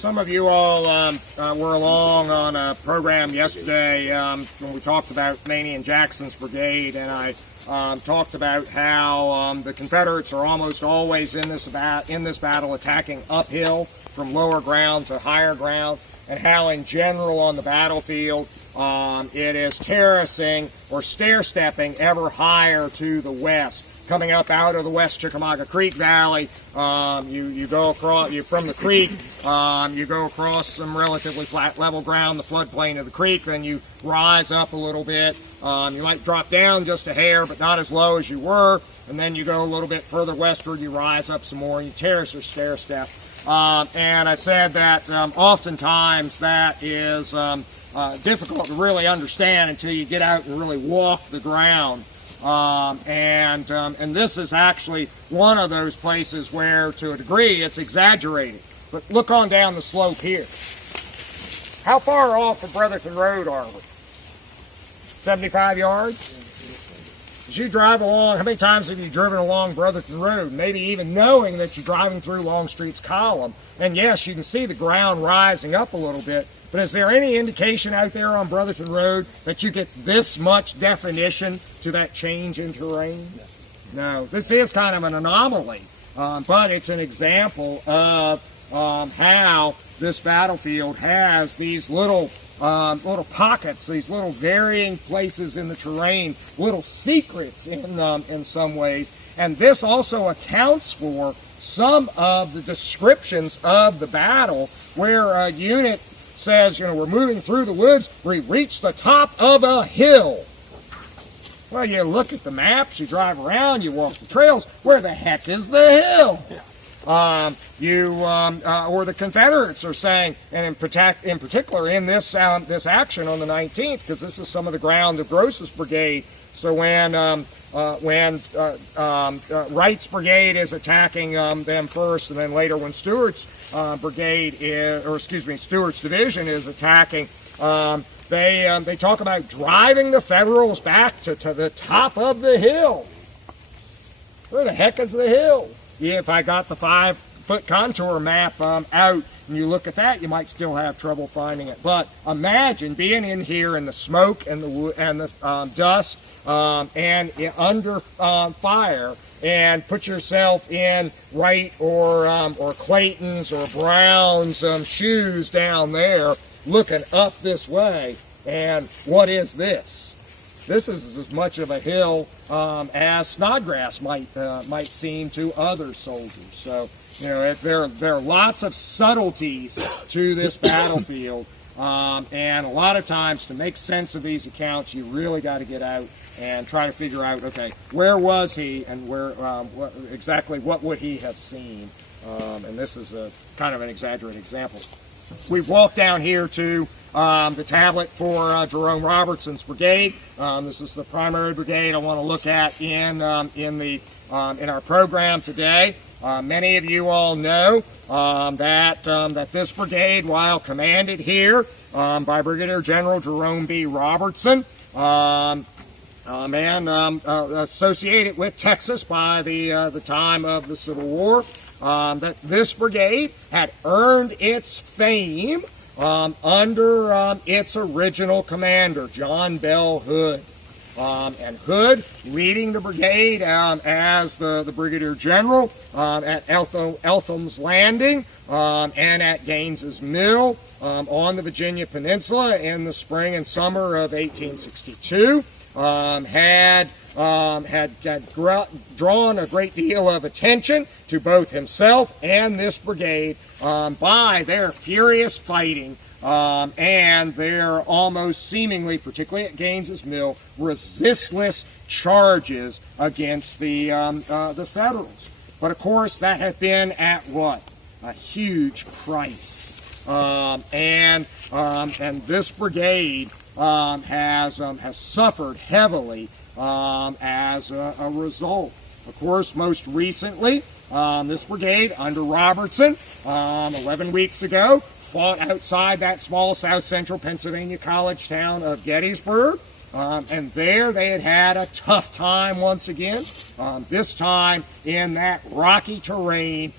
Some of you all were along on a program yesterday when we talked about Maney and Jackson's brigade, and I talked about how the Confederates are almost always in this battle attacking uphill from lower ground to higher ground, and how in general on the battlefield it is terracing or stair-stepping ever higher to the west. Coming up out of the West Chickamauga Creek Valley, you go across, from the creek, you go across some relatively flat level ground, the floodplain of the creek, then you rise up a little bit. You might drop down just a hair, but not as low as you were, and then you go a little bit further westward, you rise up some more, and you terrace or stair step. And I said that oftentimes that is difficult to really understand until you get out and really walk the ground. And this is actually one of those places where, to a degree, it's exaggerated. But look on down the slope here. How far off of Brotherton Road are we? 75 yards? As you drive along, how many times have you driven along Brotherton Road, maybe even knowing that you're driving through Longstreet's column? And yes, you can see the ground rising up a little bit, but is there any indication out there on Brotherton Road that you get this much definition to that change in terrain? No. This is kind of an anomaly, but it's an example of how this battlefield has these little pockets, these little varying places in the terrain, little secrets in some ways. And this also accounts for some of the descriptions of the battle where a unit says, we're moving through the woods, we reach the top of a hill. Well, you look at the maps, you drive around, you walk the trails, where the heck is the hill? Or the Confederates are saying, and in particular in this action on the 19th, because this is some of the ground of Gross's brigade. So when Wright's brigade is attacking them first, and then later when Stewart's Stewart's division is attacking, they talk about driving the Federals back to the top of the hill. Where the heck is the hill? If I got the 5-foot contour map out and you look at that, you might still have trouble finding it. But imagine being in here in the smoke and the dust and under fire, and put yourself in Wright or Clayton's or Brown's shoes down there, looking up this way. And what is this? This is as much of a hill as Snodgrass might seem to other soldiers. So, there are lots of subtleties to this battlefield, and a lot of times to make sense of these accounts, you really got to get out and try to figure out, okay, where was he, and where exactly what would he have seen? And this is a kind of an exaggerated example. We've walked down here to the tablet for Jerome Robertson's brigade. This is the primary brigade I want to look at in our program today. Many of you all know that this brigade, while commanded here by Brigadier General Jerome B. Robertson, associated with Texas by the time of the Civil War, that this brigade had earned its fame under its original commander, John Bell Hood. And Hood leading the brigade as the Brigadier General at Eltham's Landing and at Gaines's Mill on the Virginia Peninsula in the spring and summer of 1862. Had drawn a great deal of attention to both himself and this brigade by their furious fighting and their almost seemingly, particularly at Gaines's Mill, resistless charges against the Federals. But of course, that had been at what? A huge price. And this brigade has suffered heavily as a result. Of course, most recently, this brigade under Robertson, 11 weeks ago, fought outside that small south central Pennsylvania college town of Gettysburg. And there they had a tough time once again, this time in that rocky terrain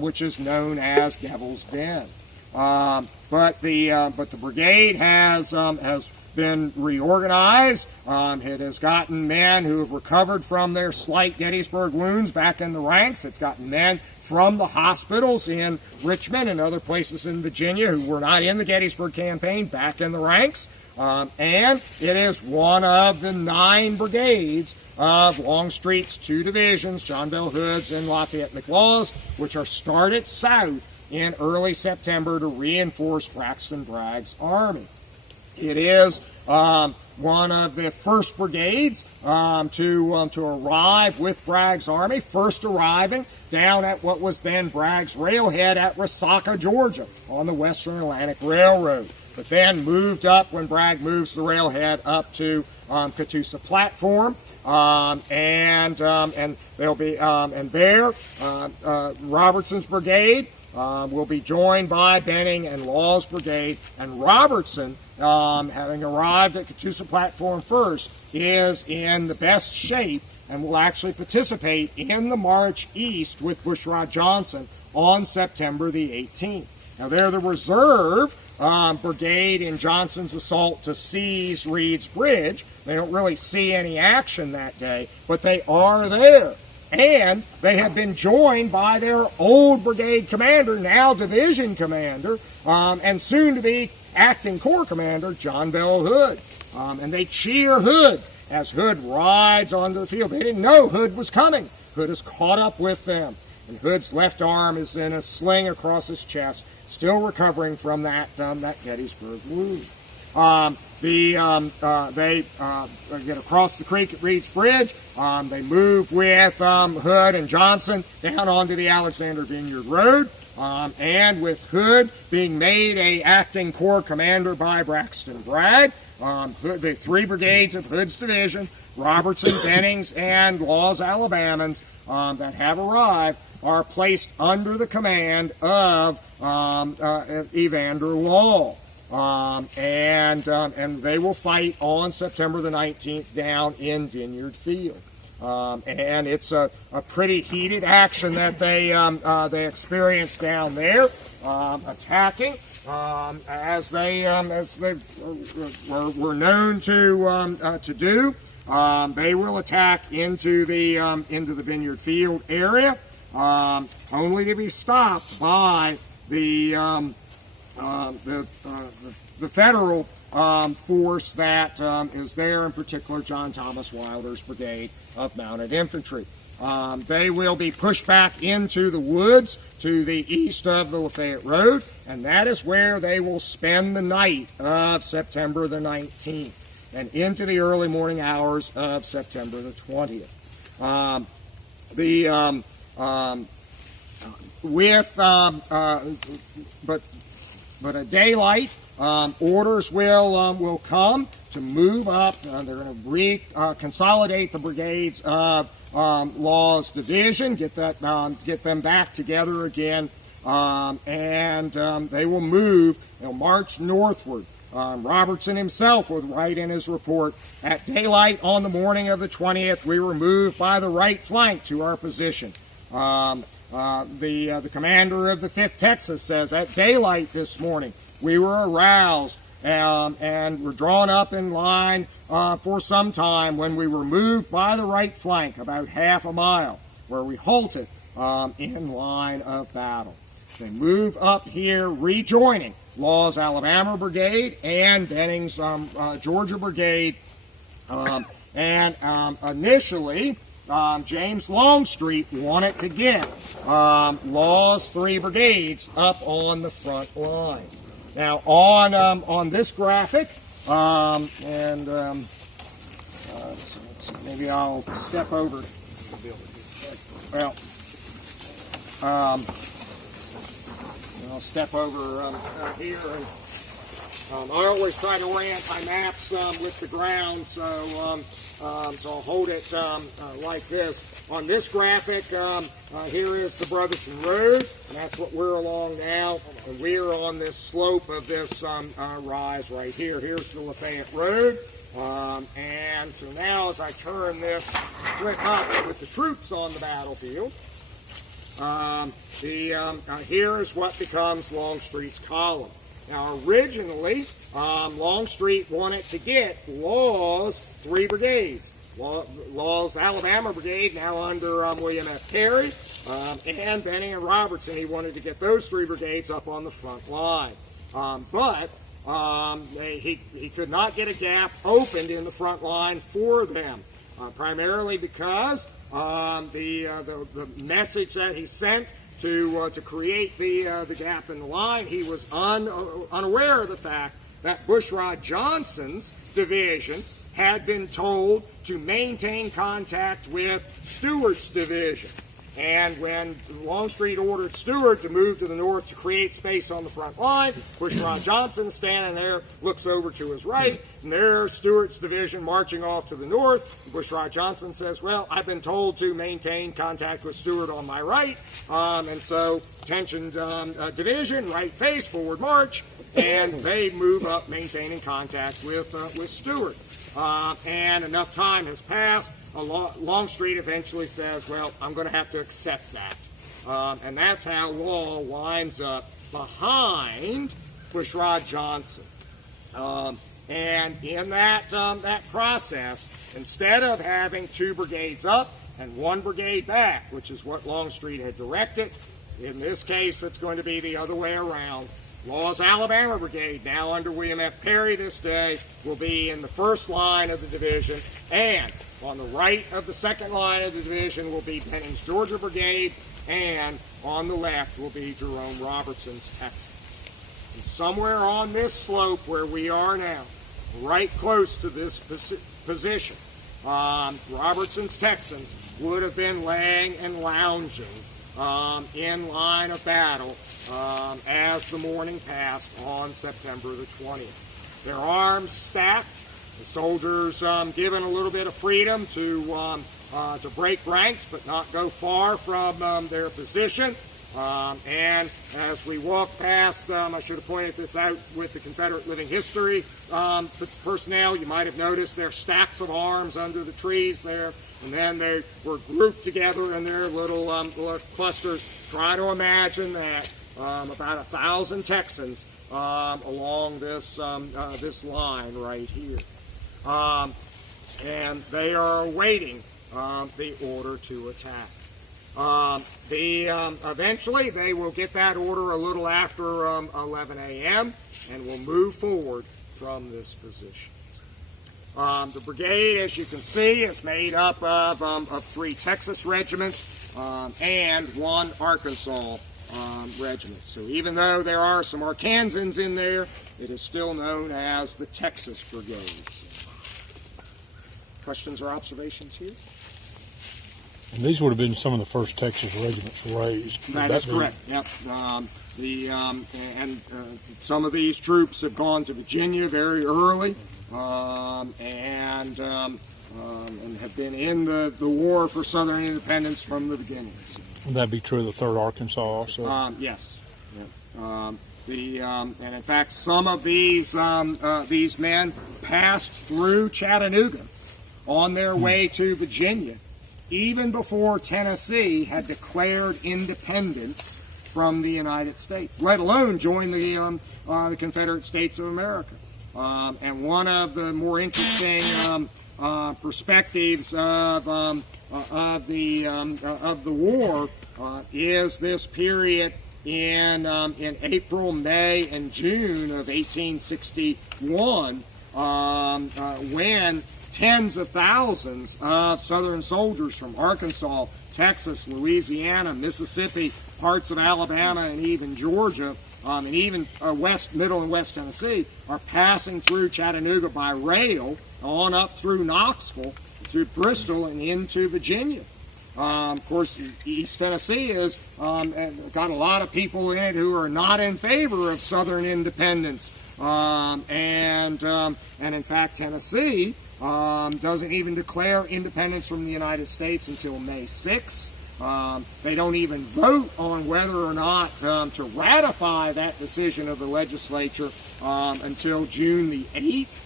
which is known as Devil's Den. But the brigade has been reorganized. It has gotten men who have recovered from their slight Gettysburg wounds back in the ranks. It's gotten men from the hospitals in Richmond and other places in Virginia who were not in the Gettysburg campaign back in the ranks. And it is one of the 9 brigades of Longstreet's 2 divisions, John Bell Hood's and Lafayette McLaws, which are started south in early September to reinforce Braxton Bragg's army. It is one of the first brigades to arrive with Bragg's army, first arriving down at what was then Bragg's railhead at Resaca, Georgia, on the Western Atlantic Railroad, but then moved up when Bragg moves the railhead up to Catoosa Platform, and they'll be and there Robertson's brigade will be joined by Benning and Law's brigade, and Robertson, having arrived at Catoosa Platform first, is in the best shape and will actually participate in the march east with Bushrod Johnson on September the 18th. Now, they're the reserve brigade in Johnson's assault to seize Reed's Bridge. They don't really see any action that day, but they are there. And they have been joined by their old brigade commander, now division commander, and soon to be acting corps commander, John Bell Hood. And they cheer Hood as Hood rides onto the field. They didn't know Hood was coming. Hood has caught up with them. And Hood's left arm is in a sling across his chest, still recovering from that Gettysburg wound. They get across the creek at Reed's Bridge. They move with Hood and Johnson down onto the Alexander Vineyard Road. And with Hood being made a acting corps commander by Braxton Bragg, the 3 brigades of Hood's division, Robertson, Benning's, and Law's Alabamans that have arrived, are placed under the command of Evander Law. And they will fight on September the 19th down in Vineyard Field. And it's a pretty heated action that they experience down there, attacking as they were known to do. They will attack into the Vineyard Field area, only to be stopped by the federal force that is there, in particular John Thomas Wilder's brigade of mounted infantry. They will be pushed back into the woods to the east of the Lafayette Road, and that is where they will spend the night of September the 19th and into the early morning hours of September the 20th. But at daylight, orders will come to move up. They're going to consolidate the brigades of Law's division, get them back together again, and they will move. They'll march northward. Robertson himself would write in his report, "At daylight on the morning of the 20th, we were moved by the right flank to our position." The commander of the 5th Texas says, "At daylight this morning, we were aroused and were drawn up in line for some time when we were moved by the right flank about half a mile, where we halted in line of battle." They move up here, rejoining Law's Alabama Brigade and Benning's Georgia Brigade. Initially, James Longstreet wanted to get Law's 3 brigades up on the front line. Now, on this graphic, maybe I'll step over. Well, I'll step over here. And, I always try to orient my maps with the ground, so I'll hold it like this. On this graphic, here is the Brotherton Road, and that's what we're along now, and we're on this slope of this rise right here. Here's the Lafayette Road, and so now as I turn this flip up with the troops on the battlefield, here is what becomes Longstreet's column. Now, originally, Longstreet wanted to get Law's 3 brigades. Law's Alabama Brigade, now under William F. Perry, and Benning and Robertson. He wanted to get those 3 brigades up on the front line. But he could not get a gap opened in the front line for them, primarily because the message that he sent to create the gap in the line, he was unaware of the fact that Bushrod Johnson's division had been told to maintain contact with Stewart's division. And when Longstreet ordered Stewart to move to the north to create space on the front line, Bushrod Johnson standing there, looks over to his right, and there's Stewart's division marching off to the north. Bushrod Johnson says, well, I've been told to maintain contact with Stewart on my right, and so attention division, right face, forward march, and they move up maintaining contact with Stewart. And enough time has passed. Longstreet eventually says, well, I'm going to have to accept that. And that's how Law winds up behind Bushrod Johnson. And in that process, instead of having 2 brigades up and 1 brigade back, which is what Longstreet had directed, in this case it's going to be the other way around. Law's Alabama Brigade, now under William F. Perry this day, will be in the first line of the division, and on the right of the second line of the division will be Benning's Georgia Brigade, and on the left will be Jerome Robertson's Texans. And somewhere on this slope where we are now, right close to this position, Robertson's Texans would have been laying and lounging in line of battle as the morning passed on September the 20th. Their arms stacked, the soldiers given a little bit of freedom to break ranks but not go far from their position. And as we walk past, I should have pointed this out with the Confederate Living History personnel, you might have noticed there are stacks of arms under the trees there, and then they were grouped together in their little clusters. Try to imagine that about 1,000 Texans along this line right here. And they are awaiting the order to attack. Eventually they will get that order a little after 11 a.m. and will move forward from this position. The brigade, as you can see, is made up of 3 Texas regiments and 1 Arkansas regiment. So even though there are some Arkansans in there, it is still known as the Texas Brigades. Questions or observations here? And these would have been some of the first Texas regiments raised. That is correct. Yep. Some of these troops have gone to Virginia very early, and have been in the war for Southern independence from the beginnings. Would that be true of the 3rd Arkansas also? Yes. Yep. And in fact, some of these men passed through Chattanooga on their way to Virginia, even before Tennessee had declared independence from the United States, let alone join the Confederate States of America. And one of the more interesting perspectives of the war is this period in April, May, and June of 1861, when tens of thousands of Southern soldiers from Arkansas, Texas, Louisiana, Mississippi, parts of Alabama, and even Georgia, and even Middle and West Tennessee, are passing through Chattanooga by rail on up through Knoxville, through Bristol, and into Virginia. Of course, East Tennessee has got a lot of people in it who are not in favor of Southern independence, and in fact, Tennessee doesn't even declare independence from the United States until May 6th. They don't even vote on whether or not to ratify that decision of the legislature until June the 8th.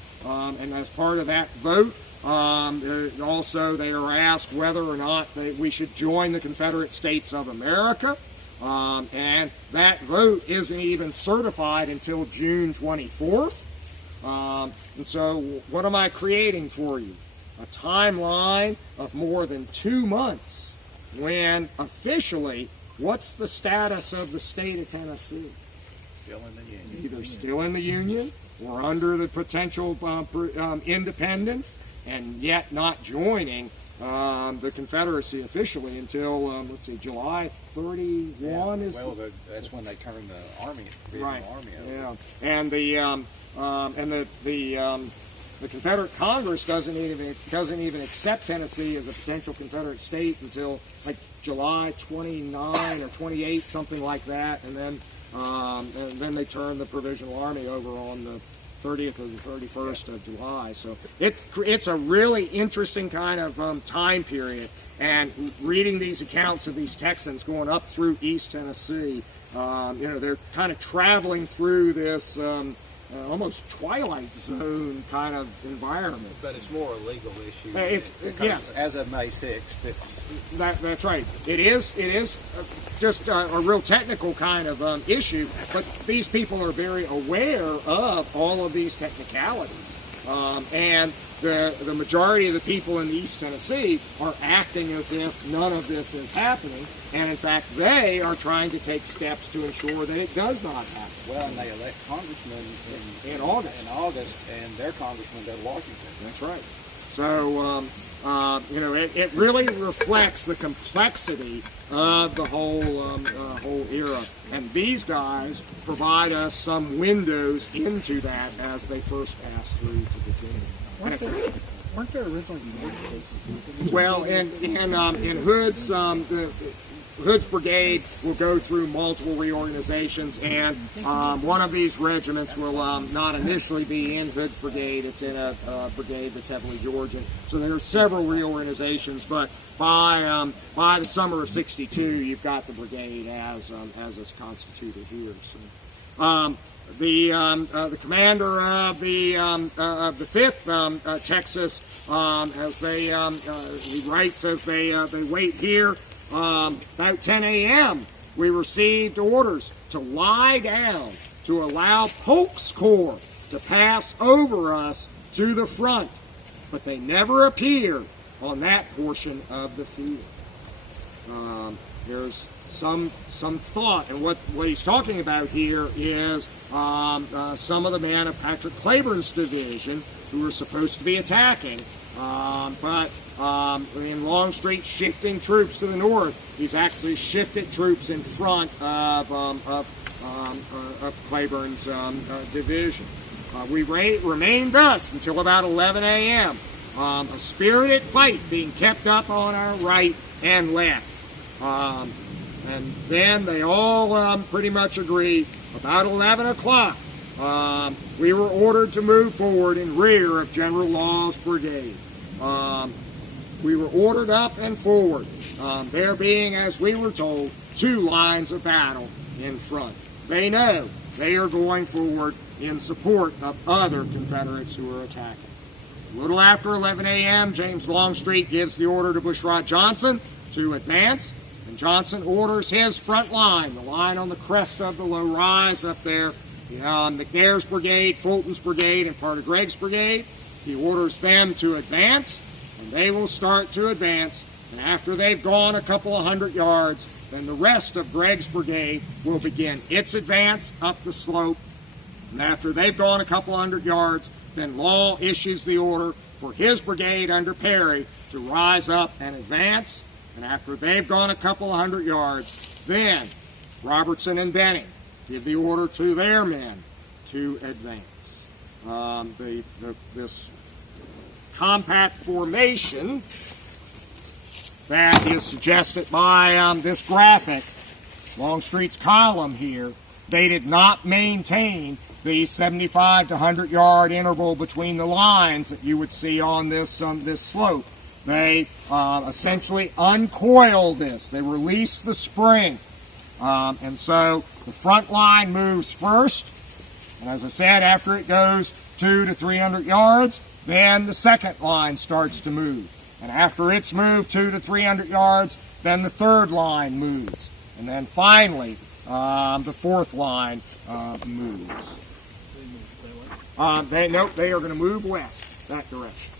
And as part of that vote, Also, they are asked whether or not we should join the Confederate States of America. And that vote isn't even certified until June 24th. And so what am I creating for you? A timeline of more than 2 months when officially, what's the status of the state of Tennessee? Still in the Union. Either still in the Union or under the potential independence, and yet not joining the Confederacy officially until, let's see, July 31 is... Well, that's when they turned the army, right. army over. Yeah, and the Confederate Congress doesn't even accept Tennessee as a potential Confederate state until like July 29 or 28, something like that, and then they turn the Provisional Army over on the 30th or the 31st of July. So it's a really interesting kind of time period. And reading these accounts of these Texans going up through East Tennessee, they're kind of traveling through this almost Twilight Zone kind of environment. But it's more a legal issue. Yes. As of May 6th, that's right. It is just a real technical kind of issue, but these people are very aware of all of these technicalities. And the majority of the people in East Tennessee are acting as if none of this is happening, and in fact they are trying to take steps to ensure that it does not happen. Well, and they elect congressmen in August. In August, and their congressmen go to Washington. That's right. So, it really reflects the complexity of the whole era. And these guys provide us some windows into that as they first pass through to Virginia. Weren't there originally more cases? Well, in Hood's Hood's brigade will go through multiple reorganizations, and one of these regiments will not initially be in Hood's brigade. It's in a brigade that's heavily Georgian. So there are several reorganizations, but by the summer of '62, you've got the brigade as it's constituted here. So, the commander of the 5th Texas, as he writes, as they wait here. About 10 a.m., we received orders to lie down to allow Polk's Corps to pass over us to the front, but they never appeared on that portion of the field. There's some thought, and what he's talking about here is some of the men of Patrick Cleburne's division who were supposed to be attacking, but in Longstreet shifting troops to the north, he's actually shifted troops in front of Cleburne's division. We remained thus until about 11 a.m. A spirited fight being kept up on our right and left. And then they all pretty much agreed. About 11 o'clock, we were ordered to move forward in rear of General Law's brigade. We were ordered up and forward, there being, as we were told, 2 lines of battle in front. They know they are going forward in support of other Confederates who are attacking. A little after 11 a.m., James Longstreet gives the order to Bushrod Johnson to advance, and Johnson orders his front line, the line on the crest of the low rise up there, McNair's brigade, Fulton's brigade, and part of Gregg's brigade. He orders them to advance, and they will start to advance, and after they've gone a couple of 100 yards, then the rest of Gregg's brigade will begin its advance up the slope, and after they've gone a couple of 100 yards, then Law issues the order for his brigade under Perry to rise up and advance, and after they've gone a couple of 100 yards, then Robertson and Benning give the order to their men to advance. This compact formation that is suggested by this graphic, Longstreet's column here, they did not maintain the 75 to 100 yard interval between the lines that you would see on this slope. They essentially uncoil this. They release the spring. And so the front line moves first. And as I said, after it goes 200 to 300 yards, then the second line starts to move. And after it's moved 200 to 300 yards, then the third line moves. And then finally, the fourth line moves. They are going to move west, that direction.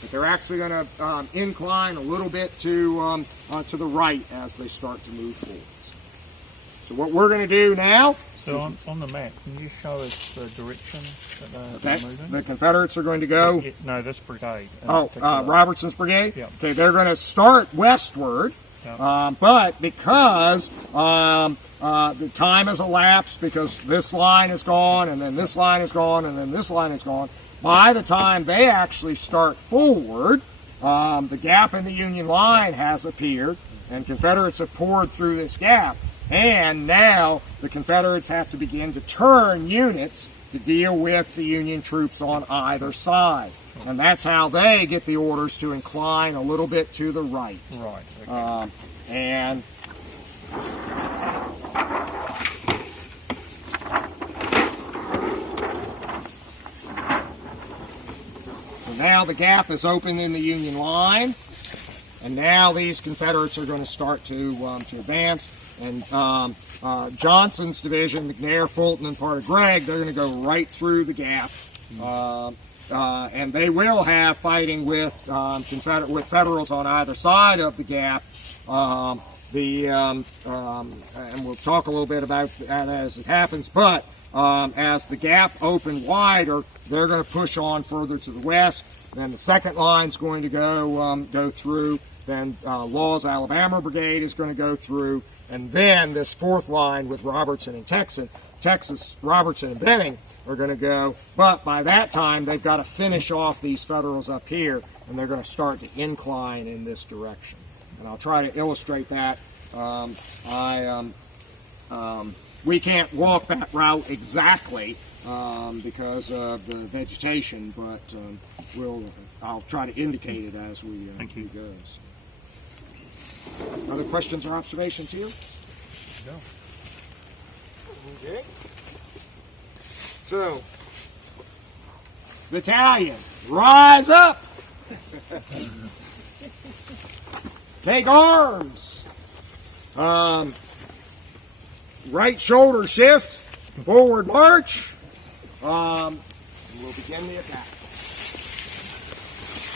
But they're actually going to incline a little bit to the right as they start to move forwards. So what we're going to do now... So on the map, can you show us the direction that they're moving? The Confederates are going to go... No, this brigade. Robertson's brigade? Yep. Okay, they're going to start westward, Yep. but because the time has elapsed, because this line is gone, and then this line is gone, and then this line is gone, by the time they actually start forward, the gap in the Union line has appeared, and Confederates have poured through this gap. And now the Confederates have to begin to turn units to deal with the Union troops on either side. And that's how they get the orders to incline a little bit to the right. Right. Okay. And so now the gap is open in the Union line. And now these Confederates are going to start to advance. And Johnson's division, McNair, Fulton, and part of Gregg, they're going to go right through the gap. And they will have fighting with Federals on either side of the gap. And we'll talk a little bit about that as it happens. But as the gap opened wider, they're going to push on further to the west. Then the second line's going to go through. Then Law's Alabama Brigade is going to go through. And then this fourth line with Robertson and Texas, Robertson and Benning are going to go. But by that time, they've got to finish off these Federals up here, and they're going to start to incline in this direction. And I'll try to illustrate that. We can't walk that route exactly because of the vegetation, but I'll try to indicate it as we go. So. Other questions or observations here? No. Okay. So, battalion, rise up! Take arms! Right shoulder shift, forward march. We'll begin the attack.